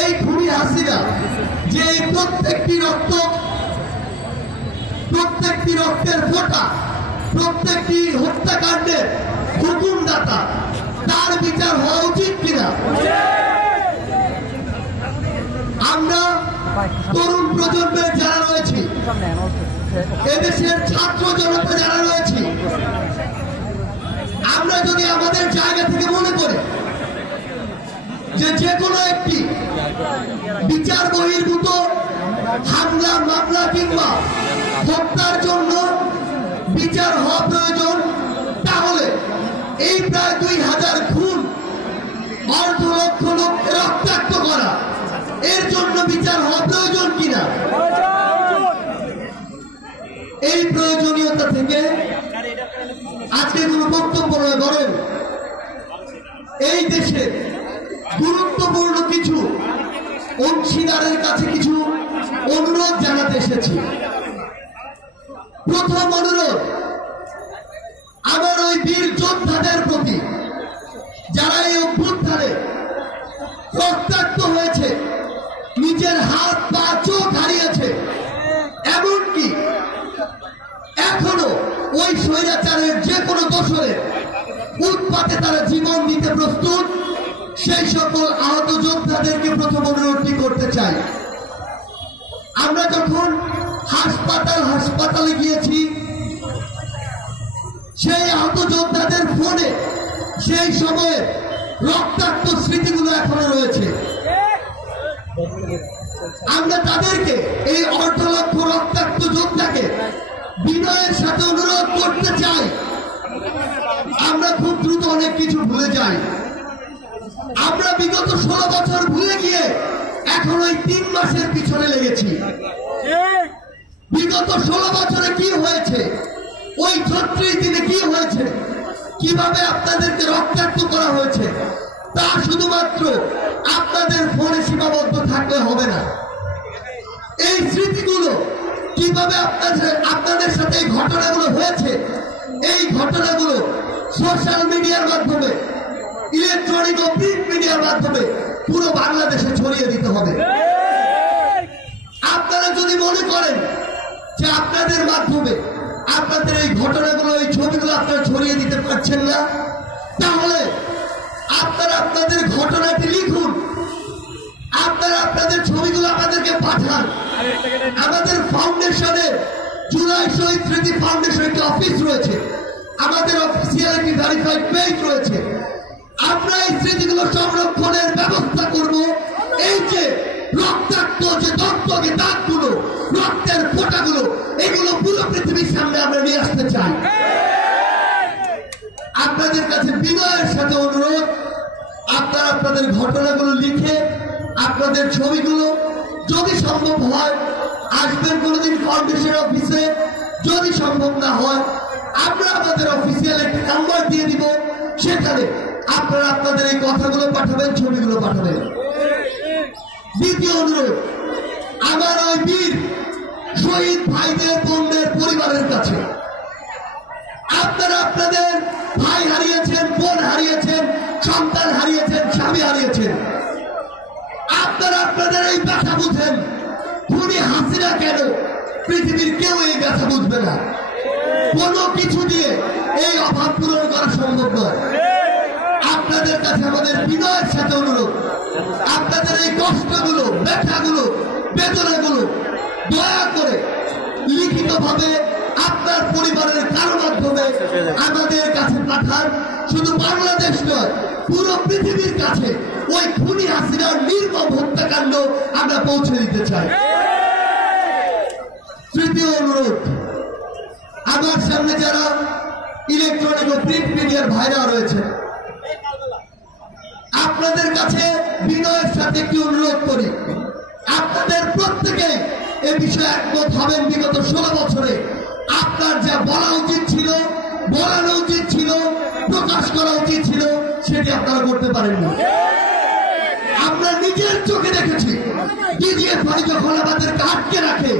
এই খুনি হাসিনা যে প্রত্যেকটি রক্তের ফোঁটা, প্রত্যেকটি হত্যাকাণ্ডের হুকুমদাতা, তার বিচার হওয়া উচিত কিনা? আমরা তরুণ প্রজন্মের যারা রয়েছি, এদেশের ছাত্র জনতা যারা রয়েছি, আমরা যদি আমাদের জায়গা থেকে মনে করি যে কোনো একটি বিচার বহির্ভূত হামলা, মামলা কিংবা হত্যার জন্য বিচার হওয়া প্রয়োজন, তাহলে এই প্রায় 2000 খুন, অর্ধ লক্ষ লোক রক্তাক্ত করা, এর জন্য বিচার হওয়া প্রয়োজন কিনা? এই প্রয়োজনীয়তা থেকে আজকে কোনো বক্তব্য নয়, বরং এই দেশের গুরুত্বপূর্ণ কিছু অংশীদারের কাছে কিছু অনুরোধ জানাতে এসেছি। প্রথম অনুরোধ আমার ওই বীর যোদ্ধাদের প্রতি, যারা এই অভ্যুত্থানে রক্তাক্ত হয়েছে, নিজের হাত পা চোখ হারিয়েছে, এমনকি এখনো ওই স্বৈরাচারের যে কোনো দোষরে উৎপাতে তারা জীবন দিতে প্রস্তুত, সেই সকল আহত যোদ্ধাদেরকে প্রথম অনুরোধটি করতে চাই। আমরা যখন হাসপাতালে গিয়েছি, সেই আহত যোদ্ধাদের ফোনে সেই সময়ে রক্তাক্ত স্মৃতিগুলো এখনো রয়েছে। আমরা তাদেরকে, এই অর্ধ লক্ষ রক্তাক্ত যোদ্ধাকে বিনয়ের সাথে অনুরোধ করতে চাই। আমরা খুব দ্রুত অনেক কিছু ভুলে যাই। আমরা বিগত 16 বছর ভুলে গিয়ে এখন ওই 3 মাসের পিছনে লেগেছি। বিগত 16 বছরে কি হয়েছে, ওই 36 দিনে কি হয়েছে, কিভাবে আপনাদেরকে রক্তাক্ত করা হয়েছে, তা শুধুমাত্র আপনাদের ফোনে সীমাবদ্ধ থাকলে হবে না। এই স্মৃতিগুলো কিভাবে আপনাদের সাথে এই ঘটনাগুলো হয়েছে, এই ঘটনাগুলো সোশ্যাল মিডিয়ার মাধ্যমে, ইলেকট্রনিক ও প্রিন্ট মিডিয়ার মাধ্যমে পুরো বাংলাদেশে ছড়িয়ে দিতে হবে। আপনারা যদি মনে করেন যে আপনাদের মাধ্যমে আপনাদের এই ঘটনাগুলো, এই ছবিগুলো আপনারা ছড়িয়ে দিতে পারছেন না, তাহলে আপনারা আপনাদের ঘটনাটি লিখুন, আপনারা আপনাদের ছবিগুলো আমাদেরকে পাঠান। আমাদের ফাউন্ডেশনের জুলাই শহীদ স্মৃতি ফাউন্ডেশন একটি অফিস রয়েছে, আমাদের অফিসিয়াল একটি ভেরিফাইড পেজ রয়েছে। আমরা এই স্মৃতিগুলো সংরক্ষণের ব্যবস্থা করব। এই যে রক্তাক্ত যে দগ্ধকে দাগগুলো, রক্তের ফোঁটাগুলো, এগুলো পুরো পৃথিবীর সামনে আমরা নিয়ে আসতে চাই। আপনাদের কাছে বিনয়ের সাথে অনুরোধ, আপনারা আপনাদের ঘটনাগুলো লিখে, আপনাদের ছবিগুলো যদি সম্ভব হয় আসবেন কোনোদিন ফাউন্ডেশন অফিসে। যদি সম্ভব না হয় আমরা আমাদের অফিসিয়াল একটি নাম্বার দিয়ে দিব, সেখানে আপনারা আপনাদের এই কথাগুলো পাঠাবেন, ছবিগুলো পাঠাবেন। দ্বিতীয় অনুরোধ আমার ওই বীর শহীদ ভাইদের, বোনদের পরিবারের কাছে, আপনারা আপনাদের ভাই হারিয়েছেন, বোন হারিয়েছেন, সন্তান হারিয়েছেন, স্বামী হারিয়েছেন, আপনারা আপনাদের এই ব্যথা বুঝেন। খুনি হাসিনা কেন, পৃথিবীর কেউ এই ব্যথা বুঝবে না। কোনো কিছু দিয়ে এই অভাব পূরণ করা সম্ভব নয়। আপনাদের কাছে আমাদের বিনয়ের সাথে অনুরোধ, আপনাদের এই কষ্টগুলো, ব্যথাগুলো, বেদনাগুলো দয়া করে লিখিতভাবে আপনার পরিবারের কারো মাধ্যমে আমাদের কাছে পাঠান। শুধু বাংলাদেশ নয়, পুরো পৃথিবীর কাছে ওই খুনি হাসিনার নির্মম হত্যাকাণ্ড আমরা পৌঁছে দিতে চাই। তৃতীয় অনুরোধ, আমার সামনে যারা ইলেকট্রনিক ও প্রিন্ট মিডিয়ার ভাইরা রয়েছে, আপনাদের কাছে বিনয়ের সাথে একটি অনুরোধ করি, আপনাদের প্রত্যেকে এ বিষয়ে একমত হবেন। বিগত 16 বছরে আপনার যা বলা উচিত ছিল, বলানো উচিত ছিল, প্রকাশ করা উচিত ছিল, সেটি আপনারা করতে পারেননি। আমরা নিজের চোখে দেখেছি ডিজিএফআই যখন আমাদেরকে আটকে রাখে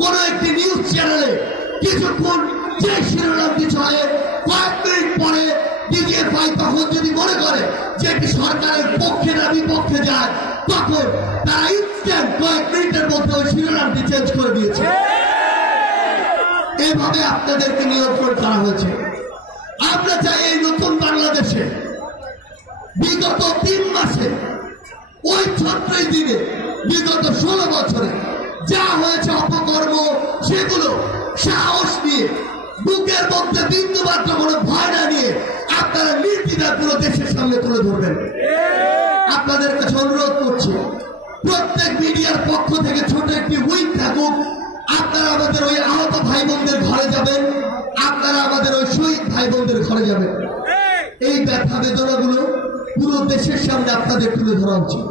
কোন একটি নিউজ চ্যানেলে, কিছুক্ষণ যে শিরোনামটি চলে, কয়েক মিনিট পরে ডিজিএফআই তখন যদি মনে করে যে এটি সরকারের পক্ষে না বিপক্ষে যায়, তখন তারা ইনস্ট্যান্ট কয়েক মিনিটের মধ্যে ওই শিরোনামটি চেঞ্জ করে দিয়েছে। এভাবে আপনাদেরকে নিয়ন্ত্রণ করা হয়েছে। আমরা চাই এই নতুন বাংলাদেশে বিগত 3 মাসে ওই 36 দিনে বিগত 16 বছরে যা হয়েছে অপকর্ম, সেগুলো সাহস নিয়ে বুকের মধ্যে বিন্দুমাত্র কোনো ভয় না নিয়ে আপনারা নির্দ্বিধায় পুরো দেশের সামনে তুলে ধরবেন। আপনাদের কাছে অনুরোধ করছি, প্রত্যেক মিডিয়ার পক্ষ থেকে ছোট একটি উইক থাকুক, আপনারা আমাদের ওই আহত ভাই বোনদের ঘরে যাবেন, আপনারা আমাদের ওই শহীদ ভাই বোনদের ঘরে যাবেন। এই ব্যথা বেদনাগুলো পুরো দেশের সামনে আপনাদের তুলে ধরা উচিত।